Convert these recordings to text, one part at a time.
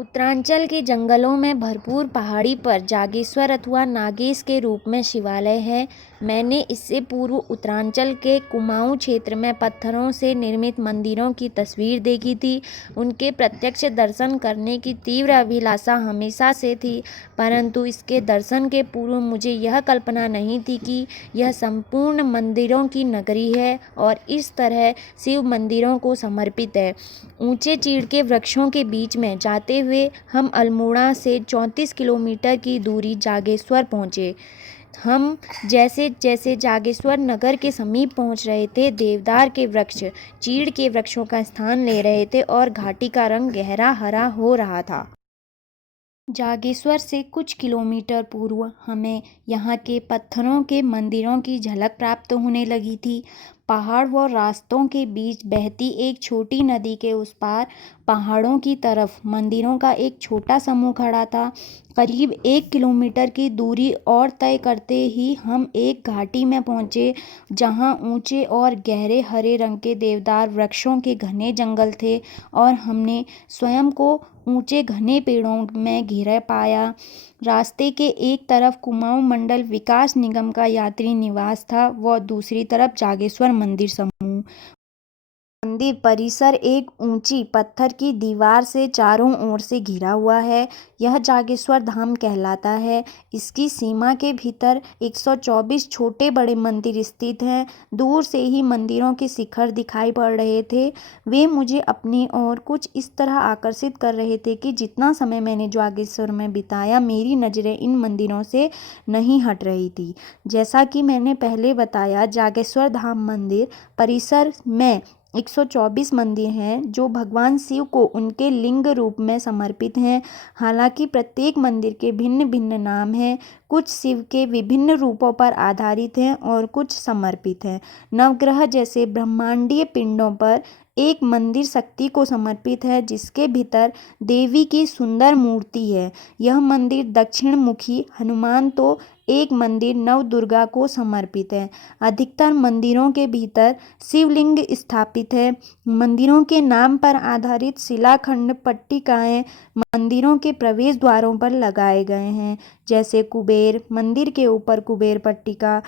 उत्तरांचल के जंगलों में भरपूर पहाड़ी पर जागेश्वर अथवा नागेश के रूप में शिवालय है। मैंने इससे पूर्व उत्तरांचल के कुमाऊं क्षेत्र में पत्थरों से निर्मित मंदिरों की तस्वीर देखी थी। उनके प्रत्यक्ष दर्शन करने की तीव्र अभिलाषा हमेशा से थी, परंतु इसके दर्शन के पूर्व मुझे यह कल्पना नहीं थी कि यह संपूर्ण मंदिरों की नगरी है और इस तरह शिव मंदिरों को समर्पित है। ऊंचे चीड़ के वृक्षों के बीच में जाते हुए हम अल्मोड़ा से 34 किलोमीटर की दूरी जागेश्वर पहुँचे। हम जैसे जैसे जागेश्वर नगर के समीप पहुंच रहे थे, देवदार के वृक्ष चीड़ के वृक्षों का स्थान ले रहे थे और घाटी का रंग गहरा हरा हो रहा था। जागेश्वर से कुछ किलोमीटर पूर्व हमें यहाँ के पत्थरों के मंदिरों की झलक प्राप्त होने लगी थी। पहाड़ व रास्तों के बीच बहती एक छोटी नदी के उस पार पहाड़ों की तरफ मंदिरों का एक छोटा समूह खड़ा था। करीब 1 किलोमीटर की दूरी और तय करते ही हम एक घाटी में पहुँचे, जहाँ ऊंचे और गहरे हरे रंग के देवदार वृक्षों के घने जंगल थे और हमने स्वयं को ऊंचे घने पेड़ों में घिरे पाया। रास्ते के एक तरफ कुमाऊं मंडल विकास निगम का यात्री निवास था व दूसरी तरफ जागेश्वर मंदिर समूह। मंदिर परिसर एक ऊंची पत्थर की दीवार से चारों ओर से घिरा हुआ है। यह जागेश्वर धाम कहलाता है। इसकी सीमा के भीतर 124 छोटे बड़े मंदिर स्थित हैं। दूर से ही मंदिरों के शिखर दिखाई पड़ रहे थे। वे मुझे अपनी ओर कुछ इस तरह आकर्षित कर रहे थे कि जितना समय मैंने जागेश्वर में बिताया, मेरी नज़रें इन मंदिरों से नहीं हट रही थी। जैसा कि मैंने पहले बताया, जागेश्वर धाम मंदिर परिसर में 124 मंदिर हैं जो भगवान शिव को उनके लिंग रूप में समर्पित हैं। हालांकि प्रत्येक मंदिर के भिन्न भिन्न नाम हैं। कुछ शिव के विभिन्न रूपों पर आधारित हैं और कुछ समर्पित हैं। नवग्रह जैसे ब्रह्मांडीय पिंडों पर एक मंदिर शक्ति को समर्पित है, जिसके भीतर देवी की सुंदर मूर्ति है। यह मंदिर दक्षिण मुखी हनुमान तो एक मंदिर नवदुर्गा को समर्पित है। अधिकतर मंदिरों के भीतर शिवलिंग स्थापित है। मंदिरों के नाम पर आधारित शिलाखंड पट्टिकाएं मंदिरों के प्रवेश द्वारों पर लगाए गए हैं, जैसे कुबेर मंदिर के ऊपर कुबेर पट्टिका।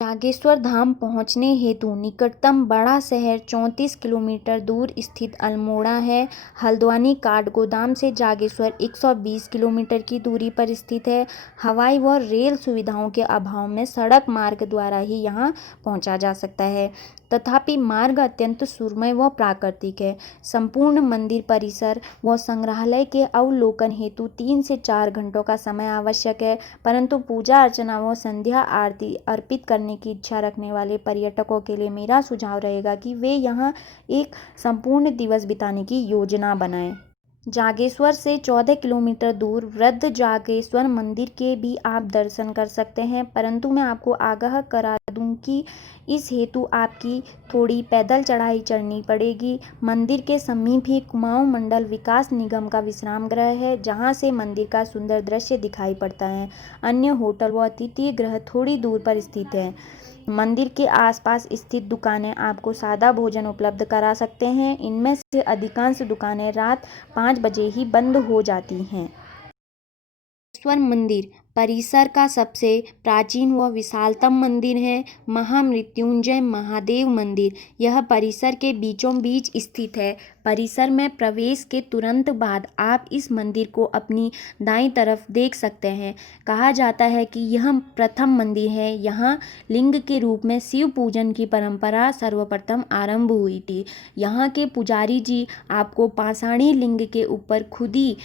जागेश्वर धाम पहुंचने हेतु निकटतम बड़ा शहर 34 किलोमीटर दूर स्थित अल्मोड़ा है। हल्द्वानी काठगोदाम से जागेश्वर 120 किलोमीटर की दूरी पर स्थित है। हवाई व रेल सुविधाओं के अभाव में सड़क मार्ग द्वारा ही यहां पहुंचा जा सकता है, तथापि मार्ग अत्यंत सुरम्य व प्राकृतिक है। संपूर्ण मंदिर परिसर व संग्रहालय के अवलोकन हेतु 3 से 4 घंटों का समय आवश्यक है, परंतु पूजा अर्चना व संध्या आरती अर्पित करने की इच्छा रखने वाले पर्यटकों के लिए मेरा सुझाव रहेगा कि वे यहाँ एक संपूर्ण दिवस बिताने की योजना बनाएं। जागेश्वर से 14 किलोमीटर दूर वृद्ध जागेश्वर मंदिर के भी आप दर्शन कर सकते हैं, परंतु मैं आपको आगाह करा दूं कि इस हेतु आपकी थोड़ी पैदल चढ़ाई चढ़नी पड़ेगी। मंदिर के समीप ही कुमाऊं मंडल विकास निगम का विश्राम गृह है, जहां से मंदिर का सुंदर दृश्य दिखाई पड़ता है। अन्य होटल व अतिथि गृह थोड़ी दूर पर स्थित हैं। मंदिर के आसपास स्थित दुकानें आपको सादा भोजन उपलब्ध करा सकते हैं। इनमें से अधिकांश दुकानें रात 5 बजे ही बंद हो जाती हैं। जागेश्वर मंदिर परिसर का सबसे प्राचीन व विशालतम मंदिर है महामृत्युंजय महादेव मंदिर। यह परिसर के बीचों बीच स्थित है। परिसर में प्रवेश के तुरंत बाद आप इस मंदिर को अपनी दाईं तरफ देख सकते हैं। कहा जाता है कि यह प्रथम मंदिर है। यहाँ लिंग के रूप में शिव पूजन की परंपरा सर्वप्रथम आरंभ हुई थी। यहाँ के पुजारी जी आपको पाषाणी लिंग के ऊपर खुदी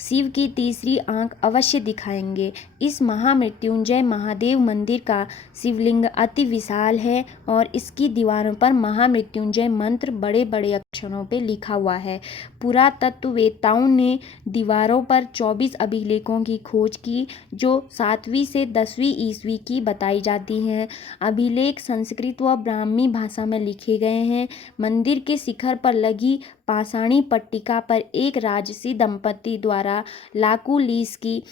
शिव की तीसरी आंख अवश्य दिखाएंगे। इस महामृत्युंजय महादेव मंदिर का शिवलिंग अति विशाल है और इसकी दीवारों पर महामृत्युंजय मंत्र बड़े बड़े अक्षरों पे लिखा हुआ है। पुरातत्ववेत्ताओं ने दीवारों पर 24 अभिलेखों की खोज की, जो 7वीं से 10वीं ईस्वी की बताई जाती हैं। अभिलेख संस्कृत व ब्राह्मी भाषा में लिखे गए हैं। मंदिर के शिखर पर लगी पाषाणी पट्टिका पर एक राजसी दंपति द्वारा लाकुलिस की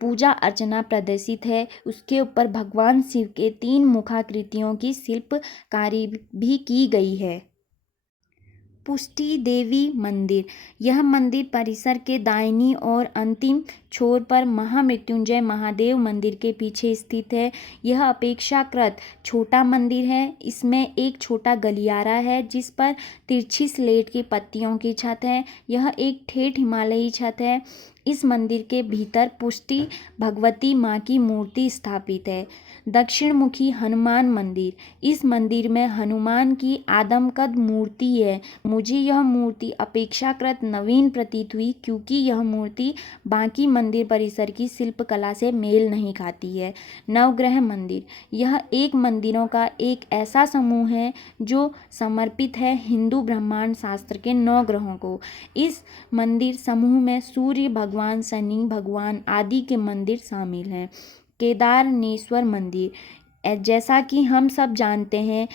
पूजा अर्चना प्रदर्शित है। उसके ऊपर भगवान शिव के 3 मुखाकृतियों की शिल्पकारी भी की गई है। पुष्टि देवी मंदिर। यह मंदिर परिसर के दाहिनी और अंतिम छोर पर महामृत्युंजय महादेव मंदिर के पीछे स्थित है। यह अपेक्षाकृत छोटा मंदिर है। इसमें एक छोटा गलियारा है जिस पर तिरछी स्लेट की पत्तियों की छत है। यह एक ठेठ हिमालयी छत है। इस मंदिर के भीतर पुष्टि भगवती माँ की मूर्ति स्थापित है। दक्षिण मुखी हनुमान मंदिर। इस मंदिर में हनुमान की आदमकद मूर्ति है। मुझे यह मूर्ति अपेक्षाकृत नवीन प्रतीत हुई क्योंकि यह मूर्ति बाकी मंदिर परिसर की शिल्पकला से मेल नहीं खाती है। नवग्रह मंदिर। यह एक मंदिरों का एक ऐसा समूह है जो समर्पित है हिंदू ब्रह्मांड शास्त्र के 9 ग्रहों को। इस मंदिर समूह में सूर्य भगवान, शनि भगवान आदि के मंदिर शामिल हैं। केदारनेश्वर मंदिर। जैसा कि हम सब जानते हैं,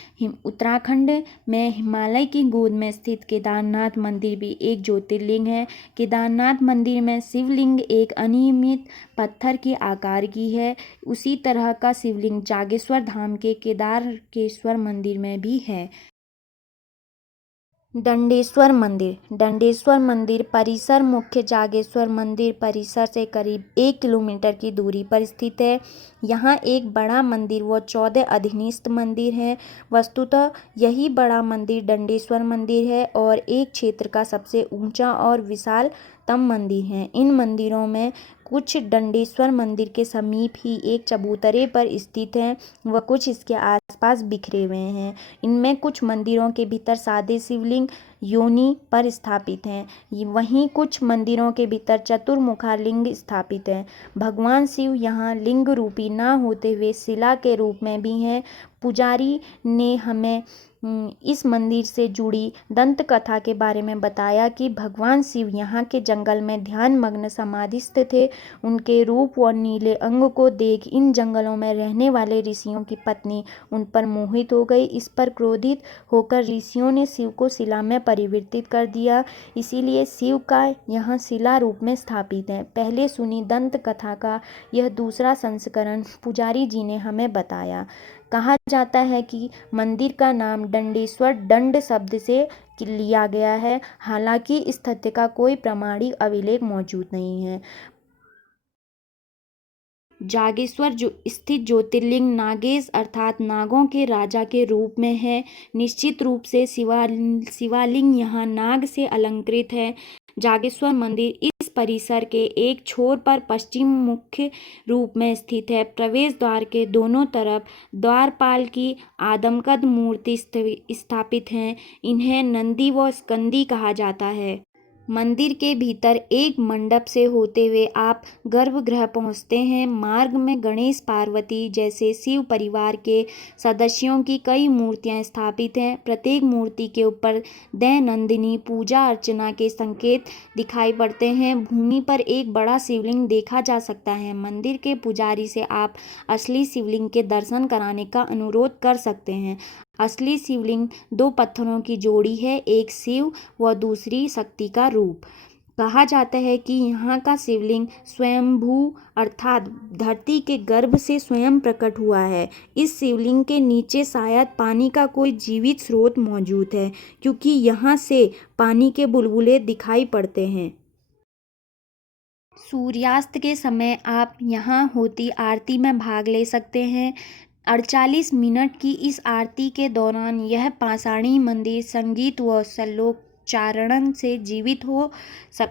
उत्तराखंड में हिमालय की गोद में स्थित केदारनाथ मंदिर भी एक ज्योतिर्लिंग है। केदारनाथ मंदिर में शिवलिंग एक अनियमित पत्थर के आकार की है। उसी तरह का शिवलिंग जागेश्वर धाम के केदारकेश्वर मंदिर में भी है। दंडेश्वर मंदिर। दंडेश्वर मंदिर परिसर मुख्य जागेश्वर मंदिर परिसर से करीब 1 किलोमीटर की दूरी पर स्थित है। यहाँ एक बड़ा मंदिर व 14 अधिनिष्ठ मंदिर हैं। वस्तुतः यही बड़ा मंदिर दंडेश्वर मंदिर है और एक क्षेत्र का सबसे ऊंचा और विशालतम मंदिर है। इन मंदिरों में कुछ दंडेश्वर मंदिर के समीप ही एक चबूतरे पर स्थित हैं व कुछ इसके आसपास बिखरे हुए हैं। इनमें कुछ मंदिरों के भीतर सादे शिवलिंग योनि पर स्थापित हैं। वहीं कुछ मंदिरों के भीतर चतुर्मुखा लिंग स्थापित है। भगवान शिव यहाँ लिंग रूपी न होते हुए शिला के रूप में भी हैं। पुजारी ने हमें इस मंदिर से जुड़ी दंत कथा के बारे में बताया कि भगवान शिव यहाँ के जंगल में ध्यान मग्न समाधिस्थ थे। उनके रूप व नीले अंग को देख इन जंगलों में रहने वाले ऋषियों की पत्नी उन पर मोहित हो गई। इस पर क्रोधित होकर ऋषियों ने शिव को शिला में परिवर्तित कर दिया। इसीलिए शिव का यहाँ शिला रूप में स्थापित है। पहले सुनी दंत कथा का यह दूसरा संस्करण पुजारी जी ने हमें बताया। कहा जाता है कि मंदिर का नाम दंडेश्वर दंड शब्द से लिया गया है। हालांकि इस तथ्य का कोई प्रामाणिक अभिलेख मौजूद नहीं है। जागेश्वर जो स्थित ज्योतिर्लिंग नागेश अर्थात नागों के राजा के रूप में है। निश्चित रूप से शिवालिंग यहाँ नाग से अलंकृत है। जागेश्वर मंदिर इस परिसर के एक छोर पर पश्चिम मुख्य रूप में स्थित है। प्रवेश द्वार के दोनों तरफ द्वारपाल की आदमकद मूर्ति स्थापित हैं। इन्हें नंदी व स्कंदी कहा जाता है। मंदिर के भीतर एक मंडप से होते हुए आप गर्भगृह पहुंचते हैं। मार्ग में गणेश पार्वती जैसे शिव परिवार के सदस्यों की कई मूर्तियां स्थापित हैं। प्रत्येक मूर्ति के ऊपर दैनंदिनी पूजा अर्चना के संकेत दिखाई पड़ते हैं। भूमि पर एक बड़ा शिवलिंग देखा जा सकता है। मंदिर के पुजारी से आप असली शिवलिंग के दर्शन कराने का अनुरोध कर सकते हैं। असली शिवलिंग 2 पत्थरों की जोड़ी है, एक शिव व दूसरी शक्ति का रूप। कहा जाता है कि यहाँ का शिवलिंग स्वयंभू अर्थात धरती के गर्भ से स्वयं प्रकट हुआ है। इस शिवलिंग के नीचे शायद पानी का कोई जीवित स्रोत मौजूद है क्योंकि यहाँ से पानी के बुलबुले दिखाई पड़ते हैं। सूर्यास्त के समय आप यहाँ होती आरती में भाग ले सकते हैं। 48 मिनट की इस आरती के दौरान यह पाषाणी मंदिर संगीत व श्लोकचारण से जीवित हो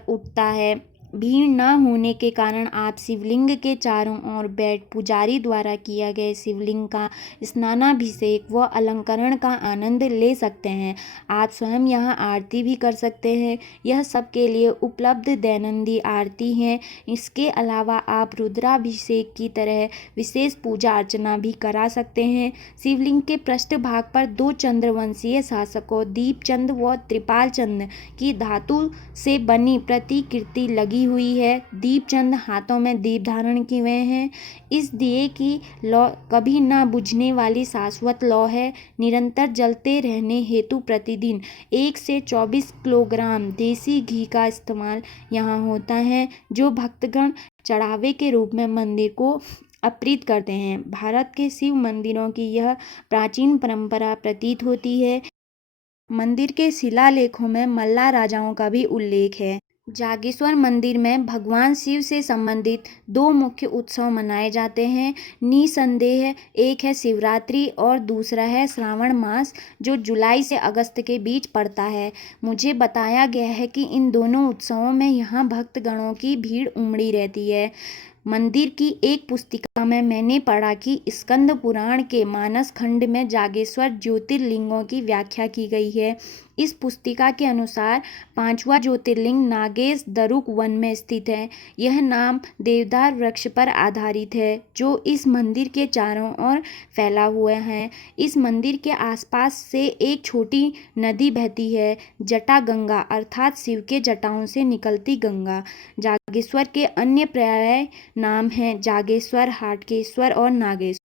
उठता है। भीड़ न होने के कारण आप शिवलिंग के चारों ओर बैठ पुजारी द्वारा किया गया शिवलिंग का स्नानाभिषेक व अलंकरण का आनंद ले सकते हैं। आप स्वयं यहाँ आरती भी कर सकते हैं। यह सबके लिए उपलब्ध दैनंदिन आरती है। इसके अलावा आप रुद्राभिषेक की तरह विशेष पूजा अर्चना भी करा सकते हैं। शिवलिंग के पृष्ठभाग पर 2 चंद्रवंशीय शासकों दीपचंद व त्रिपालचंद की धातु से बनी प्रतिकृति लगी हुई है। दीपचंद हाथों में दीप धारण किए हुए हैं। इस दिए की लौ कभी न बुझने वाली शाश्वत लौ है। निरंतर जलते रहने हेतु प्रतिदिन 1 से 24 किलोग्राम देसी घी का इस्तेमाल यहाँ होता है जो भक्तगण चढ़ावे के रूप में मंदिर को अर्पित करते हैं। भारत के शिव मंदिरों की यह प्राचीन परंपरा प्रतीत होती है मंदिर के शिलालेखों में मल्ला राजाओं का भी उल्लेख है। जागेश्वर मंदिर में भगवान शिव से संबंधित दो मुख्य उत्सव मनाए जाते हैं। निसंदेह एक है शिवरात्रि और दूसरा है श्रावण मास, जो जुलाई से अगस्त के बीच पड़ता है। मुझे बताया गया है कि इन दोनों उत्सवों में यहाँ भक्तगणों की भीड़ उमड़ी रहती है। मंदिर की एक पुस्तिका में मैंने पढ़ा कि स्कंद पुराण के मानस खंड में जागेश्वर ज्योतिर्लिंगों की व्याख्या की गई है। इस पुस्तिका के अनुसार पांचवा ज्योतिर्लिंग नागेश दरुक वन में स्थित है। यह नाम देवदार वृक्ष पर आधारित है, जो इस मंदिर के चारों ओर फैला हुआ है। इस मंदिर के आसपास से एक छोटी नदी बहती है, जटा गंगा, अर्थात शिव के जटाओं से निकलती गंगा। जागेश्वर के अन्य पर्याय नाम हैं जागेश्वर, हाटकेश्वर और नागेश्वर।